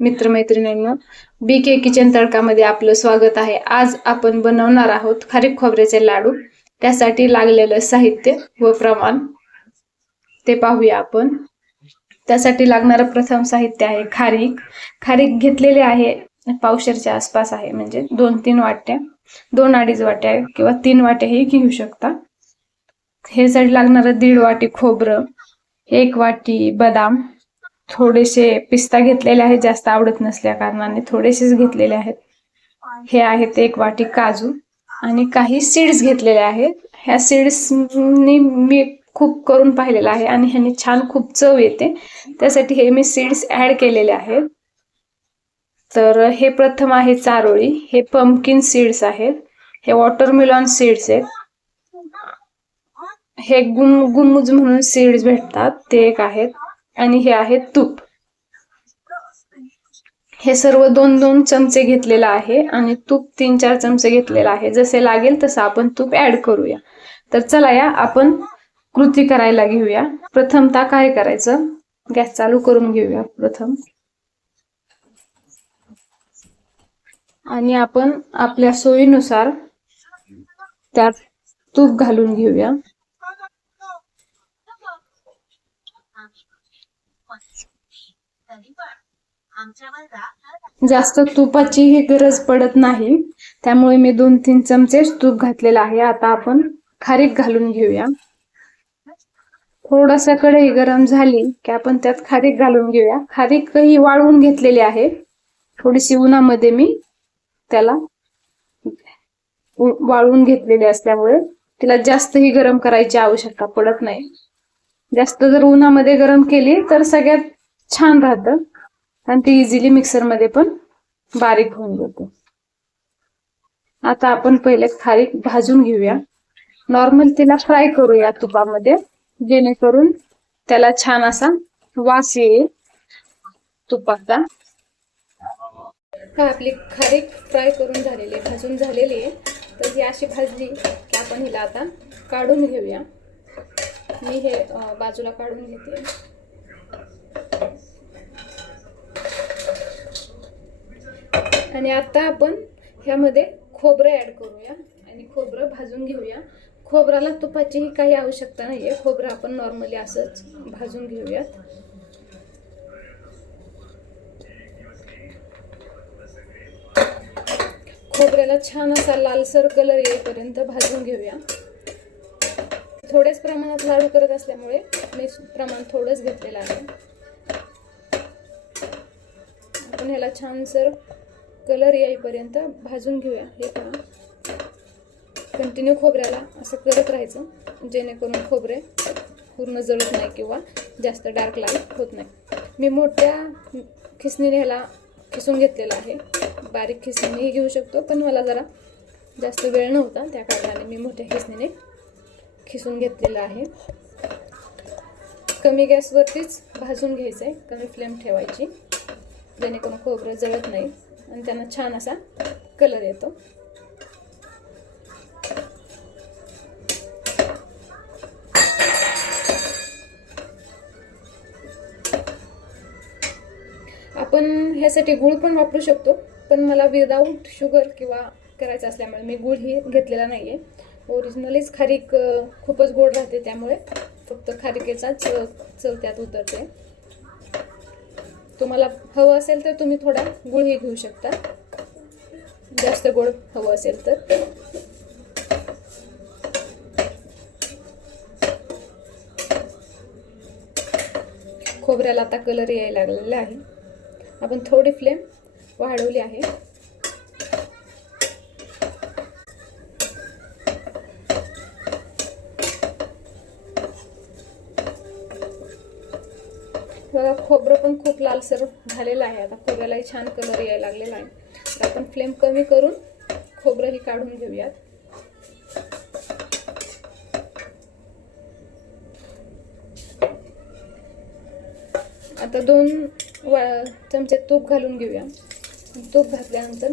मित्रमैत्रिणींनो, BK kitchen तडकामध्ये आपलं स्वागत आहे. आज आपण बनवणार आहोत खारीक खोबऱ्याचे लाडू. त्यासाठी लागलेलं साहित्य व प्रमाण ते पाहूया आपण. त्यासाठी लागणारं प्रथम साहित्य आहे खारीक. खारीक घेतलेले आहे पावशेरच्या आसपास आहे, म्हणजे 2-3 वाट्या, 2-2.5 वाट्या किंवा 3 वाट्याही घेऊ शकता. हे साठी लागणारं 1.5 वाटी खोबरं, 1 वाटी बदाम, थोडेसे पिस्ता घेतलेले आहेत, जास्त आवडत नसल्या कारणाने थोडेसेच घेतलेले आहेत. हे आहेत 1 वाटी काजू आणि काही सीड्स घेतलेले आहेत. ह्या सीड्स मी खूप करून पाहिलेलं आहे आणि ह्याने छान खूप चव येते, त्यासाठी हे मी सीड्स ऍड केलेले आहेत. तर हे प्रथम आहे चारोळी, हे पंपकिन सीड्स आहेत, हे वॉटरमेलॉन सीड्स आहेत, हे गुमुज म्हणून सीड्स भेटतात ते एक आहेत, आणि हे आहे तूप. हे सर्व 2-2 चमचे घेतलेला आहे आणि तूप 3-4 चमचे घेतलेला आहे. जसे लागेल तसं आपण तूप ऍड करूया. तर चला या आपण कृती करायला घेऊया. प्रथमतः काय करायचं, गॅस चालू करून घेऊया प्रथम, आणि आपण आपल्या सोयीनुसार त्यात तूप घालून घेऊया. जास्त तुपाचीही गरज पडत नाही, त्यामुळे मी 2-3 चमचे तूप घातलेला आहे. आता आपण खारीक घालून घेऊया. थोडासा कढई गरम झाली की आपण त्यात खारीक घालून घेऊया. खारीक ही वाळवून घेतलेली आहे, थोडीशी उन्हामध्ये मी त्याला वाळवून घेतलेली असल्यामुळे तिला जास्तही गरम करायची आवश्यकता पडत नाही. जास्त जर उन्हामध्ये गरम केली तर सगळ्यात छान राहतं आणि ती इझिली मिक्सरमध्ये पण बारीक होऊन जाते. आता आपण पहिले खारीक भाजून घेऊया. नॉर्मल तिला फ्राय करूया तुपामध्ये, जेणेकरून त्याला छान असा वास येईल तुपाचा. आपली खारीक फ्राय करून झालेली आहे, भाजून झालेली आहे. तर ही अशी भाजली की आपण हिला आता काढून घेऊया. मी हे बाजूला काढून घेते. आणि आता आपण ह्यामध्ये खोबरं ऍड करूया आणि खोबरं भाजून घेऊया. खोबऱ्याला तुपाचीही काही आवश्यकता नाहीये, खोबरं आपण नॉर्मली असंच भाजून घेऊयात. खोबऱ्याला छान असा लालसर कलर येईपर्यंत भाजून घेऊया. थोड्याच प्रमाणात लाडू करत असल्यामुळे मी प्रमाण थोडंच घेतलेलं आहे. आपण ह्याला छानसर कलर येईपर्यंत भाजून घेऊया. हे पहा, कंटिन्यू खोबऱ्याला असं करत राहायचं, जेणेकरून खोबरे पूर्ण जळत नाही किंवा जास्त डार्क लाईट होत नाही. मी मोठ्या खिसणीने ह्याला खिसून घेतलेला आहे, बारीक खिसणीनेही घेऊ शकतो, पण मला जरा जास्त वेळ नव्हता त्या कारणाने मी मोठ्या खिसणीने खिसून घेतलेला आहे. कमी गॅसवरतीच भाजून घ्यायचं आहे, कमी फ्लेम ठेवायची, जेणेकरून खोबरं जळत नाही आणि त्यांना छान असा कलर येतो. आपण ह्यासाठी गूळ पण वापरू शकतो, पण मला विदाऊट शुगर किंवा करायचं असल्यामुळे मी गूळ ही घेतलेला नाहीये. ओरिजिनलीच खारीक खूपच गोड राहते, त्यामुळे फक्त खारिकेचाच चव त्यात उतरते. तुम्हाला हवं असेल तर तुम्ही थोडा गूळही घेऊ शकता, जास्त गोड हवं असेल तर. खोबऱ्याला आता कलर यायला लागलेला आहे. आपण थोडी फ्लेम वाढवली आहे. बघा, खोबरं पण खूप लालसर झालेलं आहे. आता खोबऱ्यालाही छान कलर यायला लागलेला आहे. तर आपण फ्लेम कमी करून खोबरंही काढून घेऊयात. आता 2 चमचे तूप घालून घेऊया. तूप घातल्यानंतर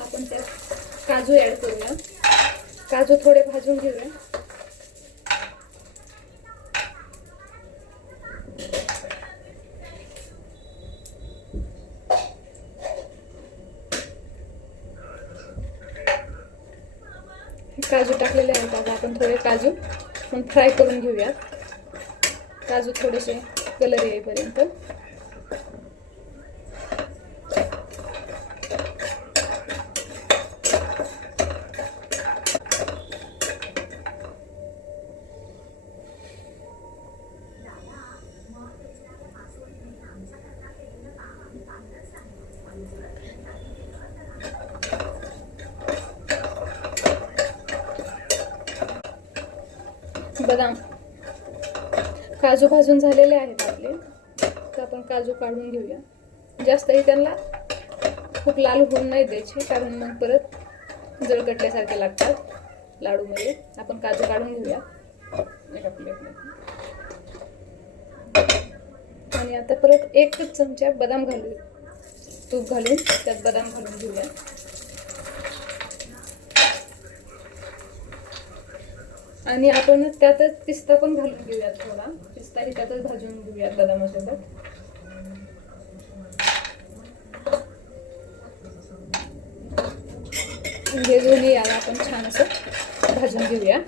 आपण त्यात काजू ऍड करूया. काजू थोडे भाजून घेऊया. काजू टाकलेले आहेत. आता आपण थोडे काजू पण फ्राय करून घेऊयात. काजू थोडेसे कलर येईपर्यंत. बदाम काजू भाजून झालेले आहेत आपले. तर आपण काजू काढून घेऊया. जास्तही त्यांना खूप लाल होऊन नाही द्यायचे, कारण मग परत जळकटल्यासारखे लागतात लाडूमध्ये. आपण काजू काढून घेऊया एका प्लेटमध्ये. आणि आता परत 1 चमचा बदाम घालूया. तूप घालून त्यात बदाम घालून घेऊया. आणि आपण त्यातच पिस्ता पण घालून घेऊयात. थोडा पिस्ताही त्यातच भाजून घेऊयात बदामासोबत. हे दोन्ही याला आपण छान असं भाजून घेऊया.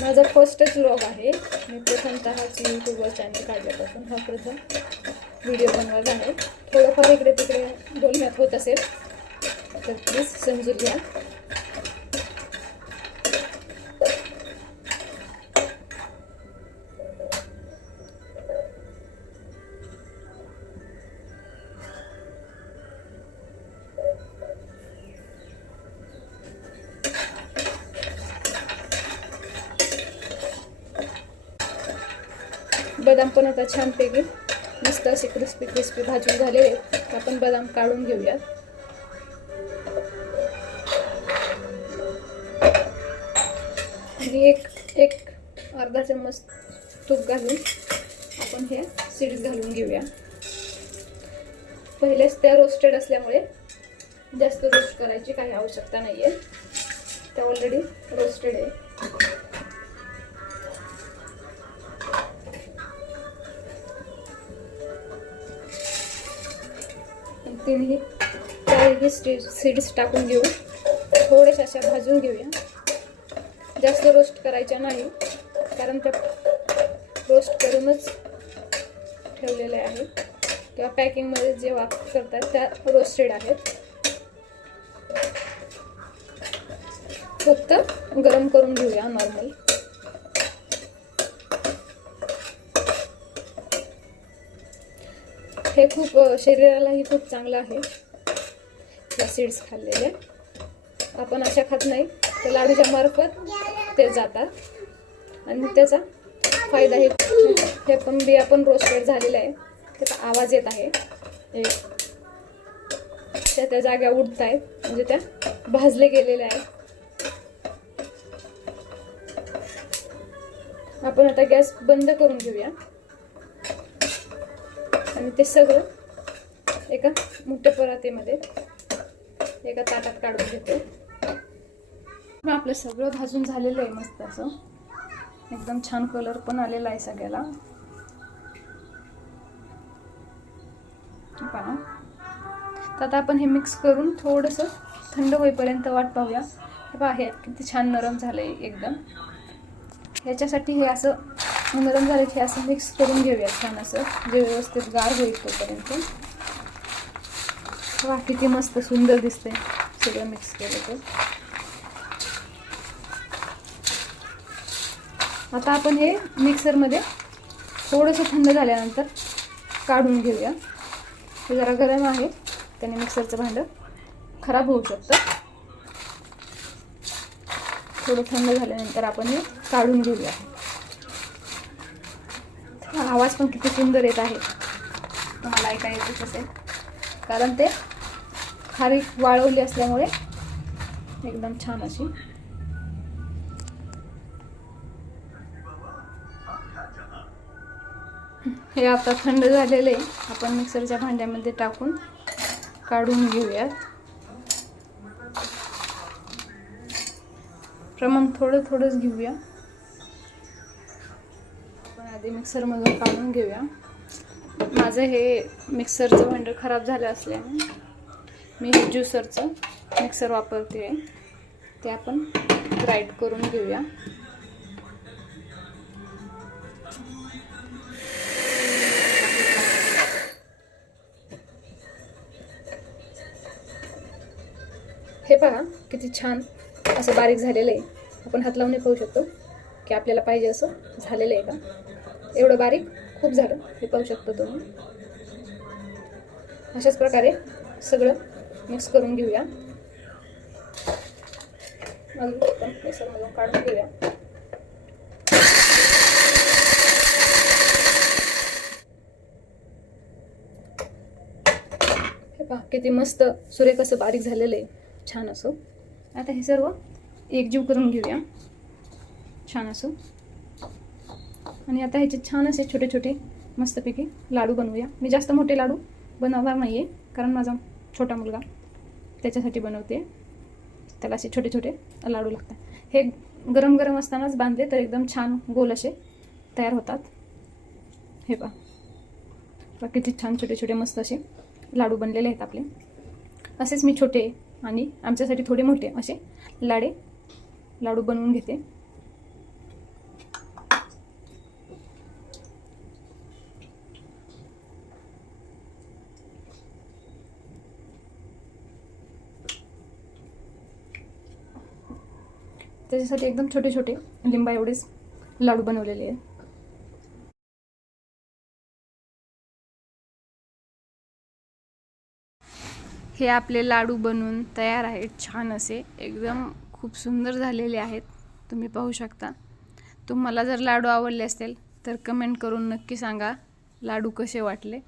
माझा फर्स्टच व्लॉग आहे. मी प्रथमतःच यूट्यूबवर चॅनल काढल्यापासून हा प्रथम व्हिडिओ बनवत आहे. थोडंफार इकडे तिकडे बोलण्यात होत असेल तर प्लीज समजून घ्या. बदाम पण आता छानपैकी मस्त असे क्रिस्पी क्रिस्पी भाजून झाले. आपण बदाम काढून घेऊयात. आणि एक अर्धा चम्मच तूप घालून आपण हे सीड्स घालून घेऊया. पहिलेच त्या रोस्टेड असल्यामुळे जास्त रोस्ट करायची काही आवश्यकता नाहीये. त्या ऑलरेडी रोस्टेड आहे. तिन्ही सीड्स टाकून घेऊ. थोड्याशा अशा भाजून घेऊया. जास्त रोस्ट करायच्या नाही, कारण त्या रोस्ट करूनच ठेवलेल्या आहेत किंवा पॅकिंगमध्ये जे वापरतात त्या रोस्टेड आहेत. फक्त गरम करून घेऊया नॉर्मल. हे खूप शरीरालाही खूप चांगलं आहे या सीड्स खाल्लेले. आपण अशा खात नाही, तर लाडूच्या मार्फत ते जातात आणि त्याचा फायदा हे पण बिया पण रोस्टेड झालेला आहे. त्याचा आवाज येत आहे. त्या जाग्या उडत आहेत, म्हणजे त्या भाजले गेलेल्या आहेत. आपण आता गॅस बंद करून घेऊया आणि ते सगळं एका मोठ्या परातीमध्ये एका ताटात काढून घेतो. आपलं सगळं भाजून झालेलं आहे. मस्त असं एकदम छान कलर पण आलेला आहे सगळ्याला. पहा, तर आता आपण हे मिक्स करून थोडंसं थंड होईपर्यंत वाट पाहूया. हे पहा, हे किती छान नरम झालंय एकदम. ह्याच्यासाठी हे असं नरम झालं की असं मिक्स करून घेऊया छान असं, जे व्यवस्थित गार होईल तोपर्यंत. वा, किती मस्त सुंदर दिसतंय सगळं मिक्स केलं तर. आता आपण हे मिक्सरमध्ये थोडंसं थंड झाल्यानंतर काढून घेऊया. हे जरा गरम आहे, त्याने मिक्सरचं भांडं खराब होऊ शकतं. थोडं थंड झाल्यानंतर आपण हे काढून घेऊया. आवाज पण किती सुंदर येत आहे, तुम्हाला ऐकायला येतच असेल, कारण ते खारीक वाळवली असल्यामुळे एकदम छान अशी. हे आता थंड झालेले आपण मिक्सरच्या भांड्यामध्ये टाकून काढून घेऊयात. प्रमाण थोडं थोडंच घेऊया. आपण आधी मिक्सरमधून काढून घेऊया. माझं हे मिक्सरचं भांडं खराब झालं असल्याने मी हे ज्युसरचं मिक्सर वापरते. ते आपण ग्राइंड करून घेऊया. हे पहा किती छान असं बारीक झालेलं आहे. आपण हात लावून पाहू शकतो की आपल्याला पाहिजे असं झालेलं आहे का. एवढं बारीक खूप झालं हे पाहू शकतो तुम्ही. अशाच प्रकारे सगळं मिक्स करून घेऊया. मिक्सरमधून काढून घेऊया. हे पहा किती मस्त सुरेख असं बारीक झालेलं आहे, छान असं. आता हे सर्व एकजीव करून घेऊया छान असं. आणि आता ह्याचे छान असे छोटे छोटे मस्तपैकी लाडू बनवूया. मी जास्त मोठे लाडू बनवणार नाही आहे, कारण माझा छोटा मुलगा त्याच्यासाठी बनवते. त्याला असे छोटे छोटे लाडू लागतात. हे गरम गरम असतानाच बांधले तर एकदम छान गोल असे तयार होतात. हे पहा किती छान छोटे छोटे मस्त असे लाडू बनलेले आहेत आपले. असेच मी छोटे आणि आमच्यासाठी थोडे मोठे असे लाडू बनवून घेते. त्याच्यासाठी एकदम छोटे छोटे लिंबा एवढेच लाडू बनवलेले आहेत. हे आपले लाडू बनवून तयार आहेत. छान असे एकदम खूप सुंदर झालेले आहेत. तुम्ही पाहू शकता. तुम्हाला जर लाडू आवडले असतील तर कमेंट करून नक्की सांगा लाडू कसे वाटले.